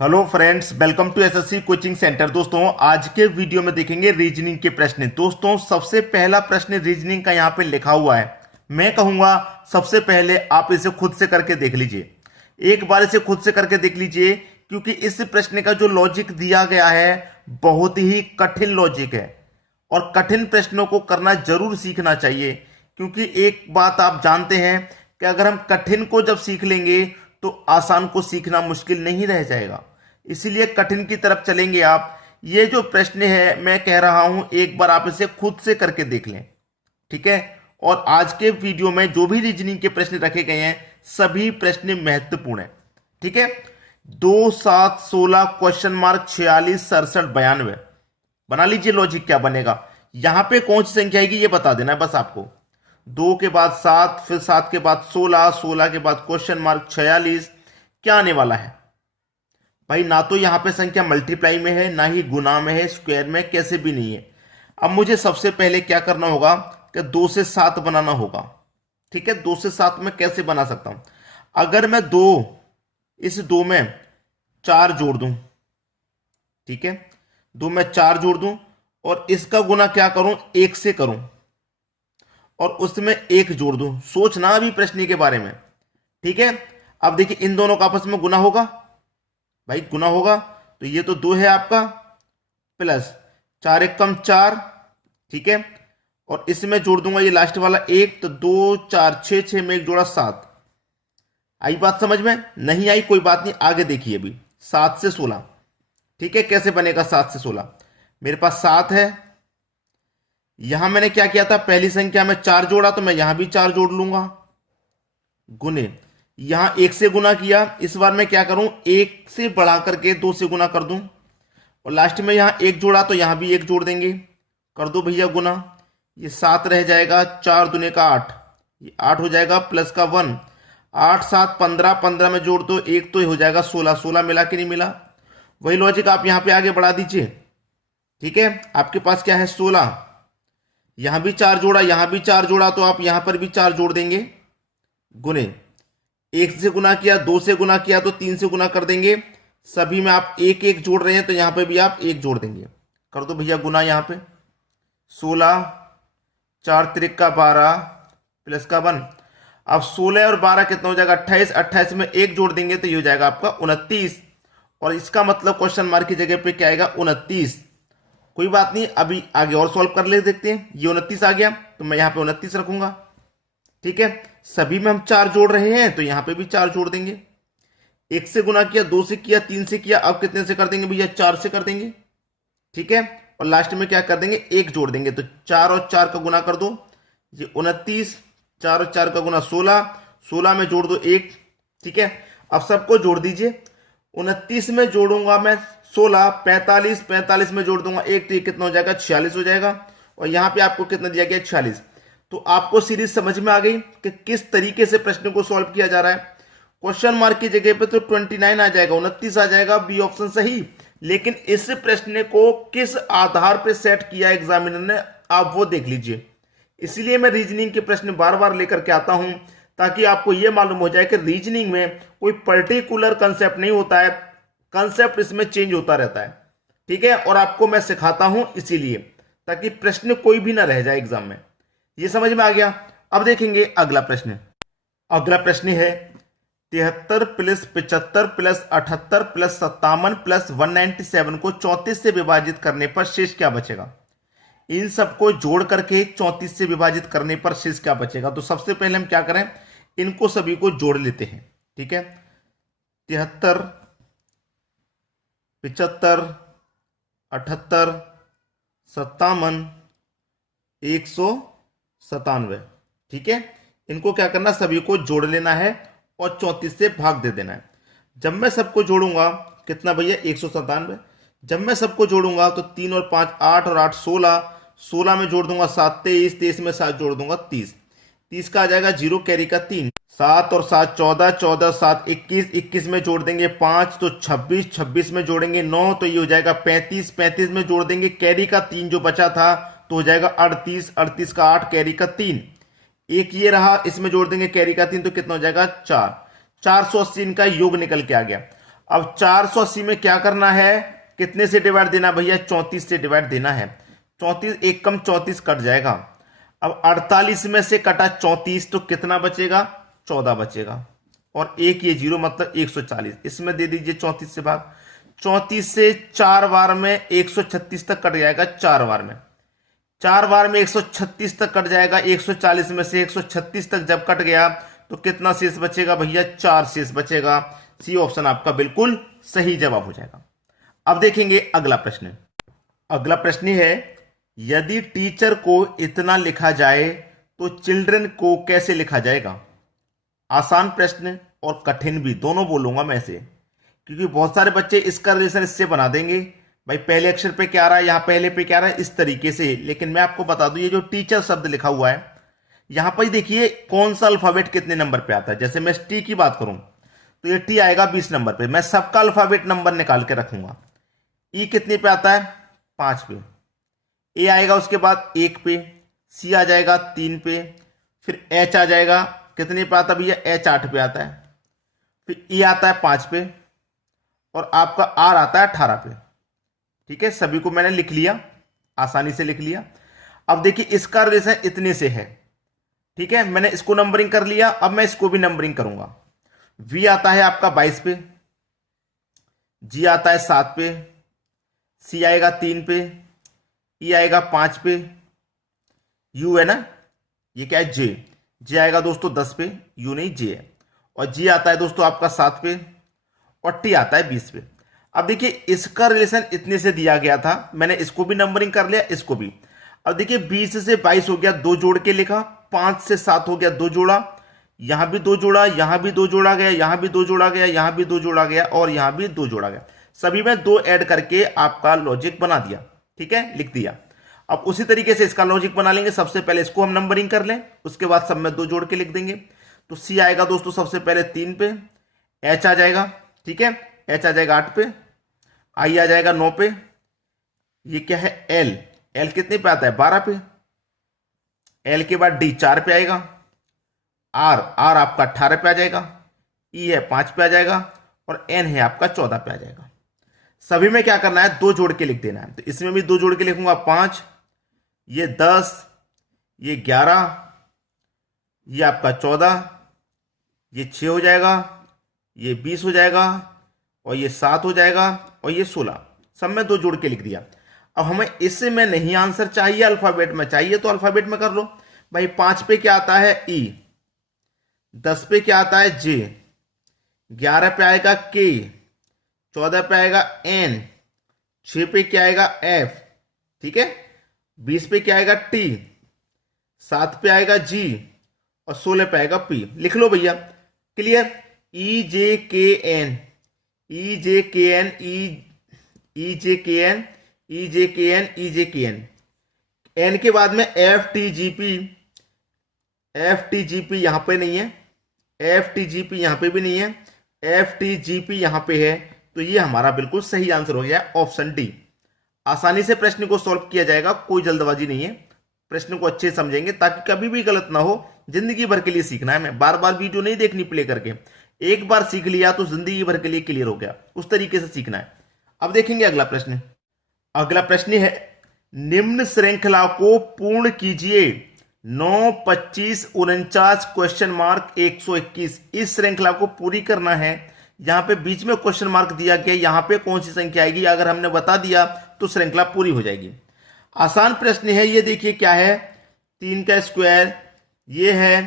Hello friends, welcome to SSC coaching centre. दोस्तों, आज के वीडियो में देखेंगे रीजनिंग के प्रश्न। दोस्तों, सबसे पहला प्रश्न रीजनिंग का यहाँ पे लिखा हुआ है। मैं कहूंगा सबसे पहले आप इसे खुद से करके देख लीजिए। एक बार इसे खुद से करके देख लीजिए, क्योंकि इस प्रश्न का जो लॉजिक दिया गया है बहुत ही कठिन लॉजिक है और कठिन प्रश्नों को करना जरूर सीखना चाहिए। क्योंकि एक बात आप जानते हैं कि अगर हम कठिन को जब सीख लेंगे तो आसान को सीखना मुश्किल नहीं रह जाएगा। इसीलिए कठिन की तरफ चलेंगे आप। ये जो प्रश्न है मैं कह रहा हूं एक बार आप इसे खुद से करके देख लें, ठीक है। और आज के वीडियो में जो भी रीजनिंग के प्रश्न रखे गए हैं सभी प्रश्न महत्वपूर्ण है, ठीक है। 2 7 16 क्वेश्चन मार्क 46 67 92 बना लीजिए। लॉजिक क्या बनेगा, यहां पे कौन सी संख्या आएगी ये बता देना है बस आपको। 2 के बाद 7, फिर 7 के बाद 16, 16 के बाद क्वेश्चन मार्क 46। क्या आने वाला है भाई? ना तो यहां पे संख्या मल्टीप्लाई में है, ना ही गुना में है, स्क्वायर में कैसे भी नहीं है। अब मुझे सबसे पहले क्या करना होगा कि 2 से 7 बनाना होगा, ठीक है। 2 से 7 में कैसे बना सकता हूं? अगर मैं इस 2 में 4 जोड़ दूं, ठीक है, 2 में 4 जोड़ दूं और इसका गुना क्या करूं? 1 से करूं और उसमें 1 जोड़ दूं। सोचना अभी प्रश्न के बारे में, ठीक है। अब देखिए इन दोनों का आपस में गुना होगा भाई, गुना होगा तो ये तो 2 है आपका, प्लस 4 1 कम 4, ठीक है। और इसमें जोड़ दूंगा ये लास्ट वाला 1, तो 2 4 6, 6 में 1 जोड़ा 7। आई बात समझ में? नहीं आई कोई बात नहीं, आगे देखिए अभी। 7 से 16, ठीक है। कैसे बनेगा 7 से 16? मेरे पास 7 है, यहां मैंने क्या किया था, पहली संख्या में 4 जोड़ा तो मैं यहां भी 4 जोड़ लूंगा, गुने यहां 1 से गुना किया। इस बार मैं क्या करूं, 1 से बढ़ा करके 2 से गुना कर दूं और लास्ट में यहां 1 जोड़ा तो यहां भी 1 जोड़ देंगे। कर दो भैया गुना, ये 7 रह जाएगा, 4 दूने का 8, ये 8 हो जाएगा प्लस का 1, 8 7 15, 15 में जोड़ दो 1 तो ये हो जाएगा 16, 16 मिला कि नहीं मिला? वही लॉजिक आप यहां पे आगे बढ़ा दीजिए, ठीक है। आपके पास क्या है 16, यहां भी 4 जोड़ा, यहां भी 4 जोड़ा तो आप यहां पर भी 4 जोड़ देंगे, गुने 1 से गुना किया, 2 से गुना किया तो 3 से गुना कर देंगे। सभी में आप 1 1 जोड़ रहे हैं तो यहां पे भी आप 1 जोड़ देंगे। कर दो भैया गुना, यहां पे 16 4 त्रिका 12 प्लस का 1। अब 16 और 12 कितना हो जाएगा? 28, 28 में 1 जोड़ देंगे तो ये हो जाएगा आपका 29। और इसका मतलब क्वेश्चन मार्क की जगह पे क्या आएगा? 29। कोई बात नहीं, अभी आगे और सॉल्व कर ले देखते हैं। ये 29 आ गया तो मैं यहां पे 29 रखूंगा, ठीक है। सभी में हम 4 जोड़ रहे हैं तो यहां पे भी 4 जोड़ देंगे। 1 से गुना किया, 2 से किया, 3 से किया, अब कितने से कर देंगे भैया? 4 से कर देंगे, ठीक है। और लास्ट में क्या कर देंगे? 1 जोड़ देंगे, तो 4 और 4 का गुना कर दो, ये 29, 4 और 4 का गुना 16, 16 में जोड़ दो 1, ठीक है। अब सबको जोड़ दीजिए। 29 में जोड़ूंगा मैं 16, 45, 45 में जोड़ दूंगा 1 तो ये कितना हो जाएगा? 46 हो जाएगा। और यहां पे आपको कितना दिया गया? 46। तो आपको सीरीज समझ में आ गई कि किस तरीके से प्रश्न को सॉल्व किया जा रहा है। क्वेश्चन मार्क की जगह पे तो 29 आ जाएगा, 29 आ जाएगा, बी ऑप्शन सही। लेकिन इस प्रश्न को किस आधार पर सेट किया एग्जामिनर ने, आप वो देख लीजिए। इसलिए मैं रीजनिंग के प्रश्न बार बार लेकर के आता हूं ताकि आपको यह मालूम हो जाए कि रीजनिंग में कोई पर्टिकुलर कंसेप्ट नहीं होता है, कंसेप्ट इसमें चेंज होता रहता है, ठीक है। और आपको मैं सिखाता हूं इसीलिए, ताकि प्रश्न कोई भी ना रह जाए एग्जाम में। ये समझ में आ गया? अब देखेंगे अगला प्रश्न। अगला प्रश्न है 73 प्लस 75 प्लस 78 प्लस 57 प्लस 197 को 34 से विभाजित करने पर शेष क्या बचेगा? इन सबको जोड़ करके 34 से विभाजित करने पर शेष क्या बचेगा? तो सबसे पहले हम क्या करें, इनको सभी को जोड़ लेते हैं, ठीक है। 73 75 78 57 197, ठीक है। इनको क्या करना, सभी को जोड़ लेना है और 34 से भाग दे देना है। जब मैं सबको जोड़ूंगा कितना भैया? 197। जब मैं सबको जोड़ूंगा तो 3 और 5 8 और 8 16, 16 में जोड़ दूंगा 7 23, 23 में 7 जोड़ दूंगा 30, 30 का आ जाएगा 0, कैरी का 3, 7 और 7 14, 14 7 21, 21 में जोड़ देंगे 5 तो 26, 26 में जोड़ेंगे 9 तो ये हो जाएगा 35, 35 में जोड़ देंगे कैरी का 3 जो बचा था तो हो जाएगा 38, 38 का 8, कैरी का 3, एक ये रहा, इसमें जोड़ देंगे कैरी का 3 तो कितना हो जाएगा 4, 480 इनका योग निकल के आ गया। अब 480 में क्या करना है, कितने से डिवाइड देना भैया, 34 से डिवाइड देना है। 34 एक कम 34 कट जाएगा। अब 48 में से कटा 34 तो कितना बचेगा, 14 बचेगा, और एक ये जीरो मतलब 140। इसमें दे दीजिए 34 से भाग। 34 से 4 बार में 136 तक कट जाएगा, 4 बार में 4 बार में 136 तक कट जाएगा। 140 में से 136 तक जब कट गया तो कितना शेष बचेगा भैया, 4 शेष बचेगा। सी ऑप्शन आपका बिल्कुल सही जवाब हो जाएगा। अब देखेंगे अगला प्रश्न। अगला प्रश्न है, यदि टीचर को इतना लिखा जाए तो चिल्ड्रन को कैसे लिखा जाएगा। आसान प्रश्न और कठिन भी, दोनों बोलूंगा मैं से, क्योंकि बहुत सारे बच्चे इसका रिलेशन इससे बना देंगे, भाई पहले अक्षर पे क्या आ रहा है, यहां पहले पे क्या आ रहा है, इस तरीके से। लेकिन मैं आपको बता दूं, ये जो टीचर शब्द लिखा हुआ है यहां पर देखिए कौन सा अल्फाबेट कितने नंबर पे आता है। जैसे मैं टी की बात करूं तो ये टी आएगा 20 नंबर पे, मैं सबका अल्फाबेट नंबर निकाल के रखूंगा। ई कितने पे आता है, 5 पे। ए आएगा उसके बाद 1 पे, सी आ जाएगा 3 पे, फिर एच आ जाएगा कितने पे आता भैया, एच 8 पे आता है, फिर ई आता है 5 पे, और आपका आर आता है 18 पे। ठीक है, सभी को मैंने लिख लिया, आसानी से लिख लिया। अब देखिए इसका रिलेशन इतने से है, ठीक है, मैंने इसको नंबरिंग कर लिया। अब मैं इसको भी नंबरिंग करूंगा। वी आता है आपका 22 पे, जी आता है 7 पे, सी आएगा 3 पे, ई आएगा 5 पे, यू है ना, ये क्या है, जे। जे आएगा दोस्तों 10 पे, यू नहीं जे है, और जी आता है दोस्तों आपका 7 पे, और टी आता है 20 पे। अब देखिए इसका रिलेशन इतने से दिया गया था, मैंने इसको भी नंबरिंग कर लिया, इसको भी। अब देखिए 20 से 22 हो गया, 2 जोड़ के लिखा। 5 से 7 हो गया, 2 जोड़ा, यहां भी 2 जोड़ा, यहां भी 2 जोड़ा गया, यहां भी 2 जोड़ा गया, यहां भी 2 जोड़ा गया, और यहां भी 2 जोड़ा गया। सभी में 2 ऐड करके आपका लॉजिक बना दिया, ठीक है, लिख दिया। अब उसी तरीके से इसका लॉजिक बना लेंगे। सबसे पहले इसको हम नंबरिंग कर लें, उसके बाद सब में 2 जोड़ के लिख देंगे। तो सी आएगा दोस्तों सबसे पहले 3 पे, एच आ जाएगा, ठीक है, एच आ जाएगा 8 पे, आई आ जाएगा 9 पे, ये क्या है एल, एल कितने पे आता है, 12 पे। एल के बाद डी 4 पे आएगा, आर, आर आपका 18 पे आ जाएगा, ई है 5 पे आ जाएगा, और एन है आपका 14 पे आ जाएगा। सभी में क्या करना है, 2 जोड़ के लिख देना है। तो इसमें भी 2 जोड़ के लिखूंगा, 5, ये 10, ये 11, ये आपका 14, ये 6 हो जाएगा, ये 20 हो जाएगा, और ये 7 हो जाएगा, और ये 16। सब में 2 जोड़ के लिख दिया। अब हमें इससे में नहीं आंसर चाहिए, अल्फाबेट में चाहिए, तो अल्फाबेट में कर लो भाई। 5 पे क्या आता है, ई। 10 पे क्या आता है, जे। 11 पे आएगा के। 14 पे आएगा एन। 6 पे क्या आएगा, एफ। ठीक है, 20 पे क्या आएगा, टी। 7 पे आएगा जी, और 16 पे आएगा पी। लिख लो भैया, क्लियर। ई जे के एन, ई जे के एन, ई जे के एन, ई जे के एन, ई जे के एन। एन के बाद में F T G P, F T G P यहां पे नहीं है, एफ टी जी पी यहां पे भी नहीं है, एफ टी जी पी यहां पे है। तो ये हमारा बिल्कुल सही आंसर हो गया, ऑप्शन डी। आसानी से प्रश्न को सॉल्व किया जाएगा, कोई जल्दबाजी नहीं है। प्रश्न को अच्छे समझेंगे ताकि कभी भी गलत ना हो। जिंदगी भर के लिए सीखना है, मैं बार बार वीडियो नहीं देखनी प्ले करके। एक बार सीख लिया तो जिंदगी भर के लिए क्लियर हो गया, उस तरीके से सीखना है। अब देखेंगे अगला प्रश्न। अगला प्रश्न है, निम्न श्रृंखला को पूर्ण कीजिए। 9, 25, 49, क्वेश्चन मार्क 121। इस श्रृंखला को पूरी करना है। यहां पे बीच में क्वेश्चन मार्क दिया गया, यहां पे कौन सी संख्या आएगी, अगर हमने बता दिया तो श्रृंखला पूरी हो जाएगी। आसान प्रश्न है ये। देखिए क्या है, 3 का स्क्वायर, ये है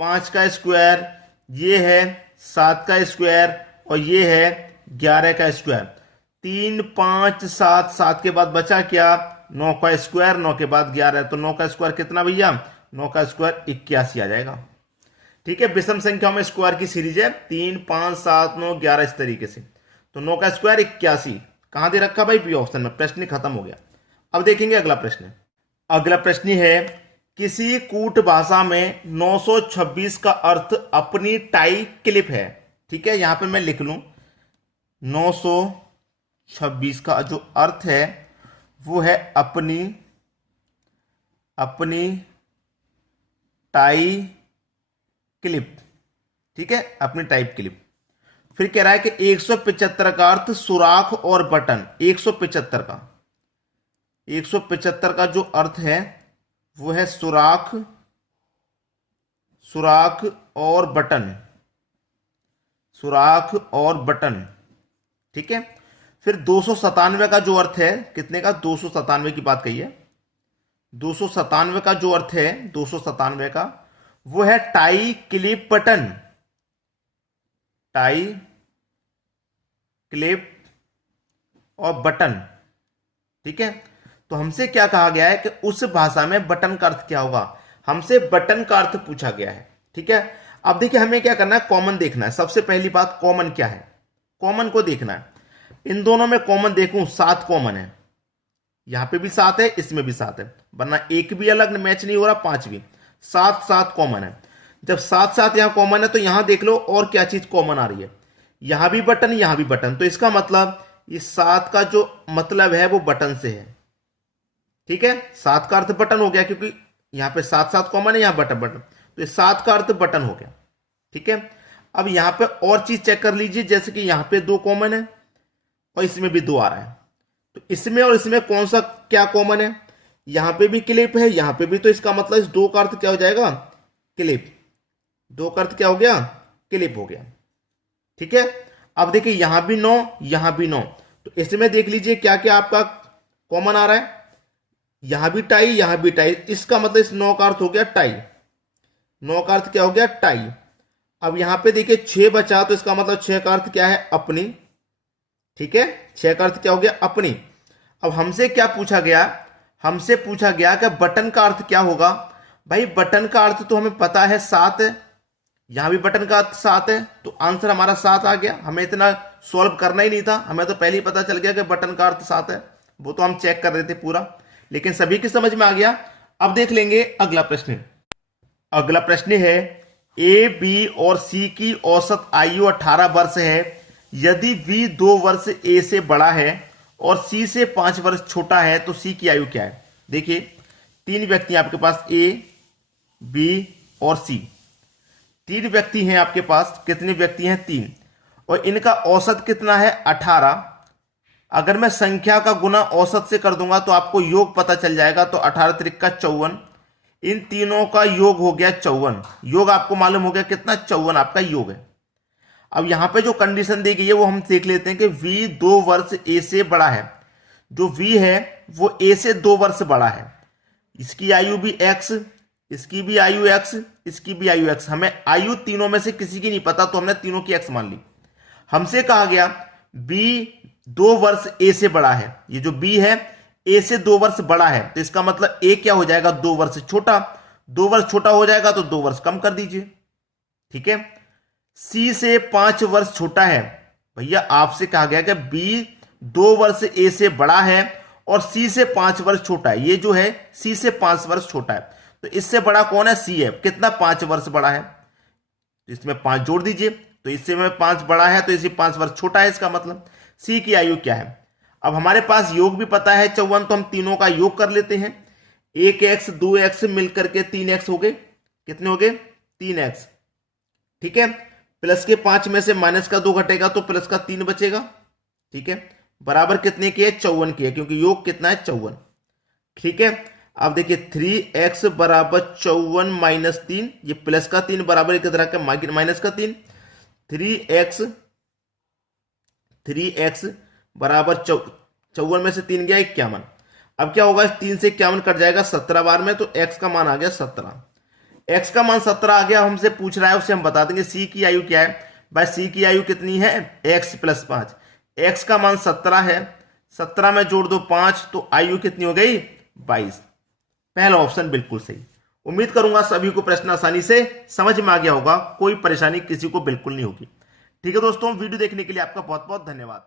5 का स्क्वायर, ये है 7 का स्क्वायर, और ये है 11 का स्क्वायर। 3, 5, 7, 7 के बाद बचा क्या, 9 का स्क्वायर, 9 के बाद 11। तो 9 का स्क्वायर कितना भैया, 9 का स्क्वायर 81 आ जाएगा। ठीक है, विषम संख्याओं में स्क्वायर की सीरीज है, 3, 5, 7, 9, 11 इस तरीके से। तो 9 का स्क्वायर 81 कहां दे रखा भाई, बी ऑप्शन में। प्रश्न खत्म हो गया। अब देखेंगे अगला प्रश्न। अगला प्रश्न है, किसी कूट भाषा में 926 का अर्थ अपनी टाई क्लिप है। ठीक है, यहां पे मैं लिख लूं 926 का जो अर्थ है वो है अपनी टाई क्लिप। ठीक है, अपनी टाइप क्लिप। फिर कह रहा है कि 175 का अर्थ सुराख और बटन। 175 का जो अर्थ है वो है सुराख और बटन। सुराख और बटन, ठीक है। फिर 297 का जो अर्थ है, कितने का? 297 की बात कही है। 297 का जो अर्थ है, 297 का वो है tie clip button. Tie clip और बटन, ठीक है। तो हमसे क्या कहा गया है कि उस भाषा में बटन का अर्थ क्या होगा। हमसे बटन का अर्थ पूछा गया है, ठीक है। अब देखिए हमें क्या करना है, कॉमन देखना है। सबसे पहली बात कॉमन क्या है, कॉमन को देखना है। इन दोनों में कॉमन देखूं, 7 कॉमन है। यहां पे भी 7 है, इसमें भी 7 है, वरना एक भी अलग मैच नहीं हो रहा, 5 भी। 7 कॉमन है। जब 7 यहां कॉमन है तो यहां देख लो और क्या चीज कॉमन आ रही है। यहां भी बटन, यहां भी बटन, तो इसका मतलब ये 7 का जो मतलब है वो बटन से है, ठीक है। 7 का अर्थ बटन हो गया, क्योंकि यहां पे 7 कॉमन है, यहां बटन, तो ये 7 का अर्थ बटन हो गया, ठीक है। अब यहां पे और चीज चेक कर लीजिए, जैसे कि यहां पे 2 कॉमन है और इसमें भी 2 आ रहा है, तो इसमें और इसमें कौन सा क्या कॉमन है? यहां पे भी क्लिप है, यहां पे भी, तो इसका मतलब इस 2 का अर्थ क्या हो जाएगा? क्लिप। 2 का अर्थ क्या हो गया? क्लिप हो गया, ठीक है। अब देखिए यहां भी 9, यहां भी 9, तो इसमें देख लीजिए क्या क्या आपका कॉमन आ रहा है। यहां भी टाई, यहां भी टाई, इसका मतलब इस 9 का अर्थ हो गया टाई। 9 का अर्थ क्या हो गया? टाई। अब यहां पे देखिए 6 बचा, तो इसका मतलब 6 का अर्थ क्या है? अपनी, ठीक है। 6 का अर्थ क्या हो गया? अपनी। अब हमसे क्या पूछा गया? हमसे पूछा गया कि बटन का अर्थ क्या होगा। भाई बटन का अर्थ तो हमें पता है 7 है, यहां भी बटन का अर्थ 7 है, तो आंसर हमारा 7 आ गया। हमें इतना सॉल्व करना ही नहीं था, हमें तो पहले ही पता चल गया कि बटन का अर्थ 7 है। वो तो हम चेक कर रहे थे पूरा, लेकिन सभी की समझ में आ गया। अब देख लेंगे अगला प्रश्न। अगला प्रश्न है, ए, बी और सी की औसत आयु 18 वर्ष है। यदि बी 2 वर्ष ए से बड़ा है और सी से 5 वर्ष छोटा है तो सी की आयु क्या है? देखिए 3 व्यक्ति आपके पास, ए, बी और सी। 3 व्यक्ति हैं आपके पास। कितने व्यक्ति हैं? 3। और इनका औसत कितना है? 18। अगर मैं संख्या का गुना औसत से कर दूंगा तो आपको योग पता चल जाएगा। तो 18 त्रिक का 54, इन तीनों का योग हो गया 54। योग आपको मालूम हो गया कितना? 54 आपका योग है। अब यहां पे जो कंडीशन दी गई है वो हम देख लेते हैं कि v 2 वर्ष a से बड़ा है। जो v है वो a से 2 वर्ष बड़ा है। इसकी आयु भी x, इसकी भी आयु x, इसकी भी आयु x। हमें आयु तीनों में से किसी की नहीं पता, तो हमने तीनों की x मान ली। हमसे कहा गया b 2 वर्ष a से बड़ा है। ये जो b है a से 2 वर्ष बड़ा है, तो इसका मतलब a क्या हो जाएगा? 2 वर्ष छोटा। 2 वर्ष छोटा हो जाएगा तो 2 वर्ष कम कर दीजिए, ठीक है। c से 5 वर्ष छोटा है। भैया आपसे कहा गया कि b 2 वर्ष a से बड़ा है और c से 5 वर्ष छोटा है। ये जो है c से 5 वर्ष छोटा है, तो इससे बड़ा कौन है? c है। कितना? 5 वर्ष बड़ा है, तो इसमें 5 जोड़ दीजिए, तो इससे में 5 बड़ा है तो इसी 5 वर्ष छोटा है। इसका मतलब c की आयु क्या है? अब हमारे पास योग भी पता है 54, तो हम तीनों का योग कर लेते हैं। 1x 2x मिलकर के 3x हो गए। कितने हो गए? 3x, ठीक है। प्लस के 5 में से माइनस का 2 घटेगा तो प्लस का 3 बचेगा, ठीक है। बराबर कितने की है? 54 की है, क्योंकि योग कितना है? 54, ठीक है। अब देखिए 3x बराबर 54 माइनस 3, ये प्लस का 3 बराबर एक तरह का माइनस का 3। 3x बराबर 54 में से 3 गया 51। अब क्या होगा? 3 से 51 कट जाएगा 17 बार में, तो x का मान आ गया 17। x का मान 17 आ गया। हमसे पूछ रहा है, उससे हम बता देंगे c की आयु क्या है। भाई c की आयु कितनी है? x plus 5। x का मान 17 है, 17 में जोड़ दो 5, तो आयु कितनी हो गई? 22। पहला ऑप्शन बिल्कुल सही। उम्मीद करूंगा सभी को प्रश्न आसानी से समझ में आ गया होगा, कोई परेशानी किसी को बिल्कुल नहीं होगी। ठीक है दोस्तों, वीडियो देखने के लिए आपका बहुत बहुत धन्यवाद।